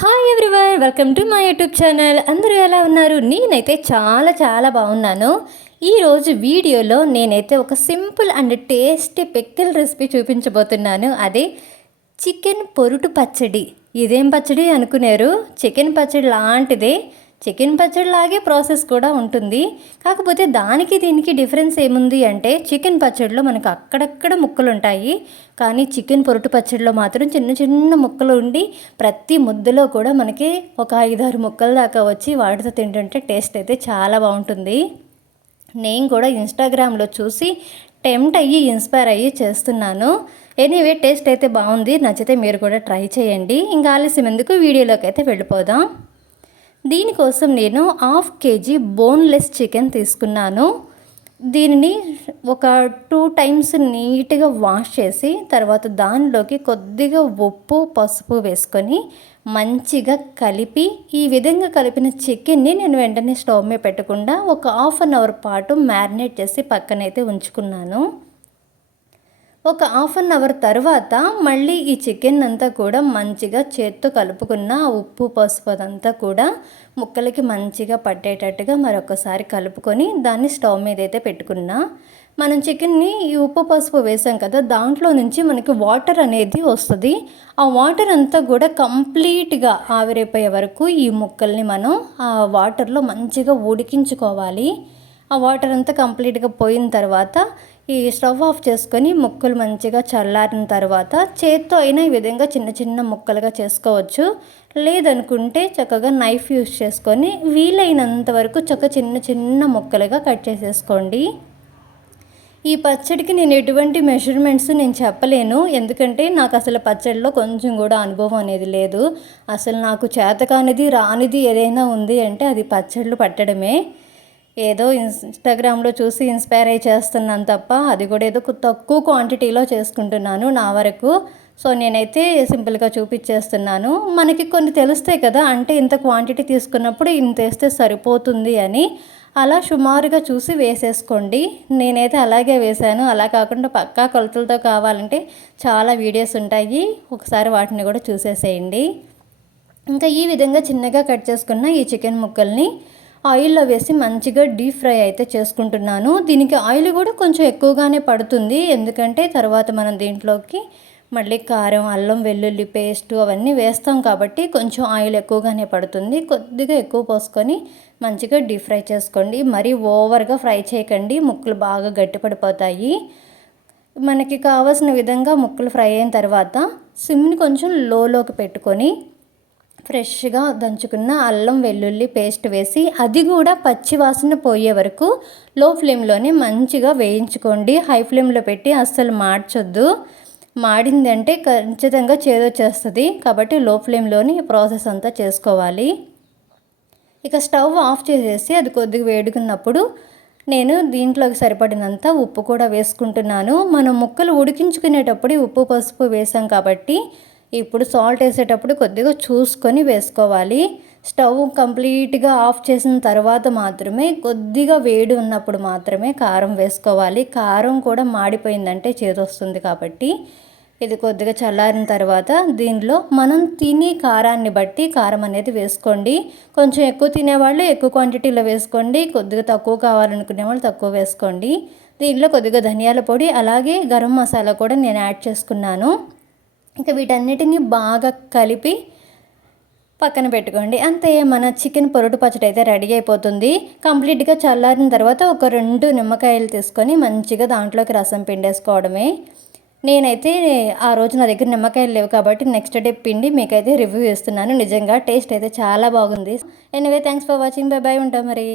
Hi everyone welcome to my YouTube channel అందరూ ఎలా ఉన్నారు? నేనైతే చాలా చాలా బాగున్నాను. ఈరోజు వీడియోలో నేనైతే ఒక simple and tasty pickle recipe చూపించబోతున్నాను. అదే చికెన్ పొరుటు పచ్చడి. ఇదేం పచ్చడి అనుకున్నారు? చికెన్ పచ్చడి లాంటిదే. చికెన్ పచ్చడి లాగే ప్రాసెస్ కూడా ఉంటుంది. కాకపోతే దానికి దీనికి డిఫరెన్స్ ఏముంది అంటే చికెన్ పచ్చడిలో మనకు అక్కడక్కడ ముక్కలు ఉంటాయి కానీ చికెన్ పొరుటు పచ్చడిలో మాత్రం చిన్న చిన్న ముక్కలు ఉండి ప్రతి ముద్దలో కూడా మనకి ఒక ఐదారు ముక్కల దాకా వచ్చి వాటితో తింటుంటే టేస్ట్ అయితే చాలా బాగుంటుంది. నేను కూడా ఇన్స్టాగ్రామ్లో చూసి టెంప్ట్ అయ్యి ఇన్స్పైర్ అయ్యి చేస్తున్నాను. ఎనీవే టేస్ట్ అయితే బాగుంది. నచ్చితే మీరు కూడా ట్రై చేయండి. ఇంకా ఆలస్యం ఎందుకు? వీడియోలోకి అయితే వెళ్ళిపోదాం. దీనికోసం నేను హాఫ్ కేజీ బోన్లెస్ చికెన్ తీసుకున్నాను. దీనిని ఒక టూ టైమ్స్ నీట్గా వాష్ చేసి తర్వాత దానిలోకి కొద్దిగా ఉప్పు పసుపు వేసుకొని మంచిగా కలిపి ఈ విధంగా కలిపిన చికెన్ని నేను వెంటనే స్టవ్ మీద పెట్టకుండా ఒక హాఫ్ అన్ అవర్ పాటు మ్యారినేట్ చేసి పక్కనైతే ఉంచుకున్నాను. ఒక హాఫ్ అన్ అవర్ తర్వాత మళ్ళీ ఈ చికెన్ అంతా కూడా మంచిగా చేత్తో కలుపుకున్న ఉప్పు పసుపు అదంతా కూడా ముక్కలకి మంచిగా పట్టేటట్టుగా మరొకసారి కలుపుకొని దాన్ని స్టవ్ మీద అయితే పెట్టుకున్నా. మనం చికెన్ని ఈ ఉప్పు పసుపు వేసాం కదా దాంట్లో నుంచి మనకి వాటర్ అనేది వస్తుంది. ఆ వాటర్ అంతా కూడా కంప్లీట్గా ఆవిరైపోయే వరకు ఈ ముక్కల్ని మనం ఆ వాటర్లో మంచిగా ఉడికించుకోవాలి. ఆ వాటర్ అంతా కంప్లీట్గా పోయిన తర్వాత ఈ స్టవ్ ఆఫ్ చేసుకొని ముక్కలు మంచిగా చల్లారిన తర్వాత చేత్తో అయినా ఈ విధంగా చిన్న చిన్న ముక్కలుగా చేసుకోవచ్చు. లేదనుకుంటే చక్కగా నైఫ్ యూస్ చేసుకొని వీలైనంత వరకు చక్క చిన్న చిన్న ముక్కలుగా కట్ చేసేసుకోండి. ఈ పచ్చడికి నేను ఎటువంటి మెషర్మెంట్స్ నేను చెప్పలేను. ఎందుకంటే నాకు అసలు పచ్చడిలో కొంచెం కూడా అనుభవం అనేది లేదు. అసలు నాకు చేతకానిది రానిది ఏదైనా ఉంది అంటే అది పచ్చళ్ళు పట్టడమే. ఏదో ఇన్స్టాగ్రామ్లో చూసి ఇన్స్పైర్ అయ్యి చేస్తున్నాను తప్ప అది కూడా ఏదో తక్కువ క్వాంటిటీలో చేసుకుంటున్నాను నా వరకు. సో నేనైతే సింపుల్గా చూపించేస్తున్నాను మనకి కొన్ని తెలుస్తాయి కదా అంటే ఇంత క్వాంటిటీ తీసుకున్నప్పుడు ఇంత వేస్తే సరిపోతుంది అని. అలా సుమారుగా చూసి వేసేసుకోండి. నేనైతే అలాగే వేశాను. అలా కాకుండా పక్కా కొలతలతో కావాలంటే చాలా వీడియోస్ ఉంటాయి. ఒకసారి వాటిని కూడా చూసేసేయండి. ఇంకా ఈ విధంగా చిన్నగా కట్ చేసుకున్న ఈ చికెన్ ముక్కల్ని ఆయిల్లో వేసి మంచిగా డీప్ ఫ్రై అయితే చేసుకుంటున్నాను. దీనికి ఆయిల్ కూడా కొంచెం ఎక్కువగానే పడుతుంది. ఎందుకంటే తర్వాత మనం దీంట్లోకి మళ్ళీ కారం అల్లం వెల్లుల్లి పేస్ట్ అవన్నీ వేస్తాం కాబట్టి కొంచెం ఆయిల్ ఎక్కువగానే పడుతుంది. కొద్దిగా ఎక్కువ పోసుకొని మంచిగా డీప్ ఫ్రై చేసుకోండి. మరీ ఓవర్గా ఫ్రై చేయకండి. ముక్కలు బాగా గట్టిపడిపోతాయి. మనకి కావాల్సిన విధంగా ముక్కలు ఫ్రై అయిన తర్వాత సిమ్ని కొంచెం లోలోకి పెట్టుకొని ఫ్రెష్గా దంచుకున్న అల్లం వెల్లుల్లి పేస్ట్ వేసి అది కూడా పచ్చి వాసన పోయే వరకు లో ఫ్లేమ్లోనే మంచిగా వేయించుకోండి. హై ఫ్లేమ్లో పెట్టి అస్సలు మార్చొద్దు. మాడిందంటే ఖచ్చితంగా చేదొచ్చేస్తుంది. కాబట్టి లో ఫ్లేమ్లోని ప్రాసెస్ అంతా చేసుకోవాలి. ఇక స్టవ్ ఆఫ్ చేసేసి అది కొద్దిగా వేడుకున్నప్పుడు నేను దీంట్లోకి సరిపడినంత ఉప్పు కూడా వేసుకుంటున్నాను. మనం ముక్కలు ఉడికించుకునేటప్పుడు ఉప్పు పసుపు వేసాం కాబట్టి ఇప్పుడు సాల్ట్ వేసేటప్పుడు కొద్దిగా చూసుకొని వేసుకోవాలి. స్టవ్ కంప్లీట్గా ఆఫ్ చేసిన తర్వాత మాత్రమే కొద్దిగా వేడి ఉన్నప్పుడు మాత్రమే కారం వేసుకోవాలి. కారం కూడా మాడిపోయిందంటే చేదొస్తుంది కాబట్టి ఇది కొద్దిగా చల్లారిన తర్వాత దీనిలో మనం తినే కారాన్ని బట్టి కారం అనేది వేసుకోండి. కొంచెం ఎక్కువ తినేవాళ్ళు ఎక్కువ క్వాంటిటీలో వేసుకోండి. కొద్దిగా తక్కువ కావాలనుకునే వాళ్ళు తక్కువ వేసుకోండి. దీనిలో కొద్దిగా ధనియాల పొడి అలాగే గరం మసాలా కూడా నేను యాడ్ చేసుకున్నాను. ఇంకా వీటన్నిటిని బాగా కలిపి పక్కన పెట్టుకోండి. అంతే మన చికెన్ పొరటు పచ్చడి అయితే రెడీ అయిపోతుంది. కంప్లీట్గా చల్లారిన తర్వాత ఒక రెండు నిమ్మకాయలు తీసుకొని మంచిగా దాంట్లోకి రసం పిండేసుకోవడమే. నేనైతే ఆ రోజు నా దగ్గర నిమ్మకాయలు లేవు కాబట్టి నెక్స్ట్ డే పిండి మీకైతే రివ్యూ ఇస్తున్నాను. నిజంగా టేస్ట్ అయితే చాలా బాగుంది. Anyway thanks for watching bye bye ఉంటాం మరి.